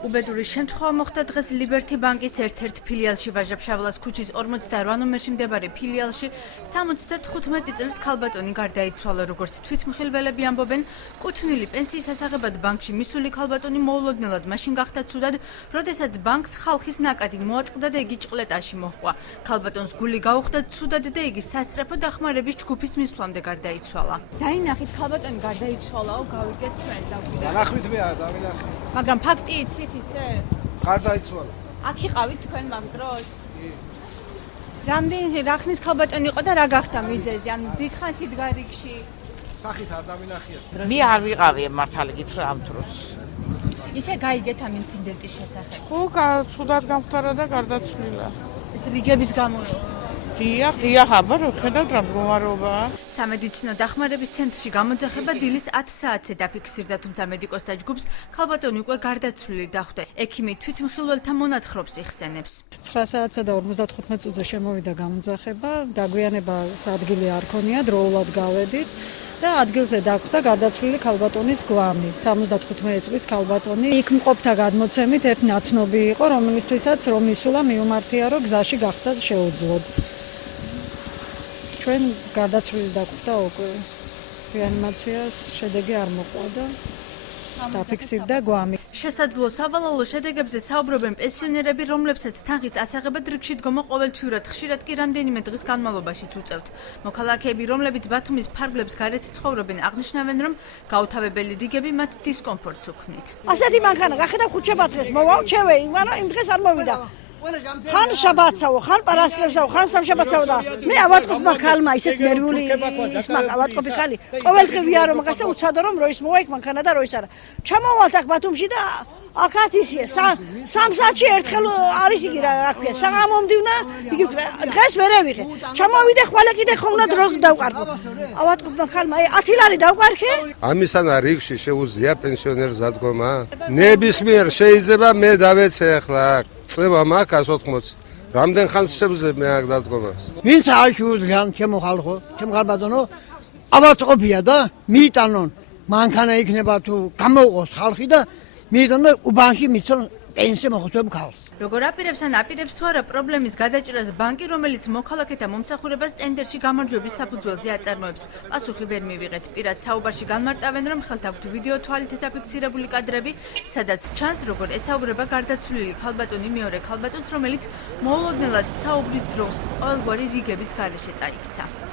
უბედური შემთხვევა მოხდა დღეს ლიბერთი ბანკის ერთ-ერთ ფილიალში ვაჟა-ფშაველას ქუჩის 48 ნომერში მდებარე ფილიალში 75 წლის ქალბატონი გარდაიცვალა. როგორც თვითმხილველები ამბობენ, კუთვნილი პენსიის ასაღებად ბანკში მისული ქალბატონი მოულოდნელად მაშინ გახდა ცუდად, როდესაც ბანკს ხალხის ნაკადი მოაწყდა და იგი ჭყლეტაში მოჰყვა. ქალბატონს გული გაუხდა ცუდად და იგი სასწრაფო დახმარების ჯგუფის მისვლამდე გარდაიცვალა. დაინახით, ქალბატონი გარდაიცვალაო, გავიგეთ ჩვენ დაგვიდა. დანახვით მე არ დავინახე. მაგრამ ფაქტი იცით ისე? გარდაიცვალა. აქ იყავით თქვენ მაგ დროს? რამდენი რა ხნის ქალბატონი იყო და რა გახდა მიზეზი? ანუ დიდხანს იდგა რიგში? სახით არ დავინახიათ. მე არ ვიყავი მართალი გითხრა ამ დროს. ისე გაიგეთ ამ ინციდენტის შესახებ. ხო, ცუდად გამختარა და გარდაცვლილა. ეს რიგების გამო დიახ, აბა რო ხედავთ რა მდგომარეობაა. სამედიცინო დახმარების ცენტრში გამოძახება დილის 10 საათზე დაფიქსირდა, თუმცა მედიკოსთა ჯგუფს ქალბატონი უკვე გარდაცვლილი დახვდა. ექიმი თვითმხილველთა მონათხრობს იხსენებს. 9 საათსა და 55 წუთზე შემოვიდა გამოძახება, დაგვიანება ადგილი არ ქონია, დროულად გავედით და ადგილზე დახვდა გარდაცვლილი ქალბატონის გვამი. 75 წლის ქალბატონი იქ მყოფთა გადმოცემით ერთ ნაცნობი იყო, რომელისთვისაც რომ ისულა მიუმართია, რომ გზაში გახდა შეუძლოდ. ჩვენ გარდაცვლილი დაგვხდა უკვე რეანიმაციას შედეგი არ მოყვა და დაფიქსირდა გვამი. შესაძლო სავალალო შედეგებზე საუბრობენ პენსიონერები, რომლებსაც თანხის ასაღებად რიგში დგომა ყოველთვიურად, ხშირად კი რამდენიმე დღის განმავლობაშიც უწევთ. მოქალაქეები, რომლებიც ბათუმის ფარგლებს გარეთ ცხოვრობენ, აღნიშნავენ, რომ გაუთავებელი რიგები მათ დისკომფორტს უქმნით. ასეთი მანქანა გახედა ქუჩება დღეს მოვაუჩევე, მაგრამ იმ დღეს არ მოვიდა. ხან შაბათსაო, ხან პარასკევსაო, ხან სამშაბათსაო და მე ავატყოფმა ქალმა ისეც ნერვიული ის ავატყოფი ქალი. ყოველდღე ვიარო მაგას და უცადო რომ როის მოვა იქ მანქანა და როის არა. ჩამოვალთ აქ ბათუმში და აქაც ისია. 3 საათში ერთხელ არის იგი რა ქვია, საღამომდივნა, იგი დღეს ვერ ევიღე. ჩამოვიდე ხვალე კიდე ხომნა დროს დავყარგო. ავატყოფმა ქალმა 10 ლარი დავყარქე. ამისანა რიგში შეუძლია პენსიონერს დადგომა? ნებისმიერ შეიძლება მე დავეცე ახლა აქ. წება მაქვს 180. რამდენ ხანს შეძლებ მე აქ დადგომას? ვინც აიშვიდნენ ჩემო ხალხო, ჩემ ხალბატონო, ავატყოფია და მიიტანონ. მანქანა იქნება თუ გამოუყოს ხალხი და მიიტანონ უბანში მიცონ პენსია მოხდებ ხალხს. როგორ აპირებს ან აპირებს თუ არა პრობლემის გადაჭრას ბანკი, რომელიც მოქალაქეთა მომსახურებას ტენდერში გამარჯვების საფუძველზე აწარმოებს? პასუხი ვერ მივიღეთ. პირად საუბარში განმარტავენ, რომ ხელთ აქვთ ვიდეო თვალით დაფიქსირებული კადრები, სადაც ჩანს, როგორ ესაუბრება გარდაცვლილი ქალბატონი მეორე ქალბატონს, რომელიც მოულოდნელად საუბრის დროს ყოველგვარი რიგების გარეშე წაიქცა.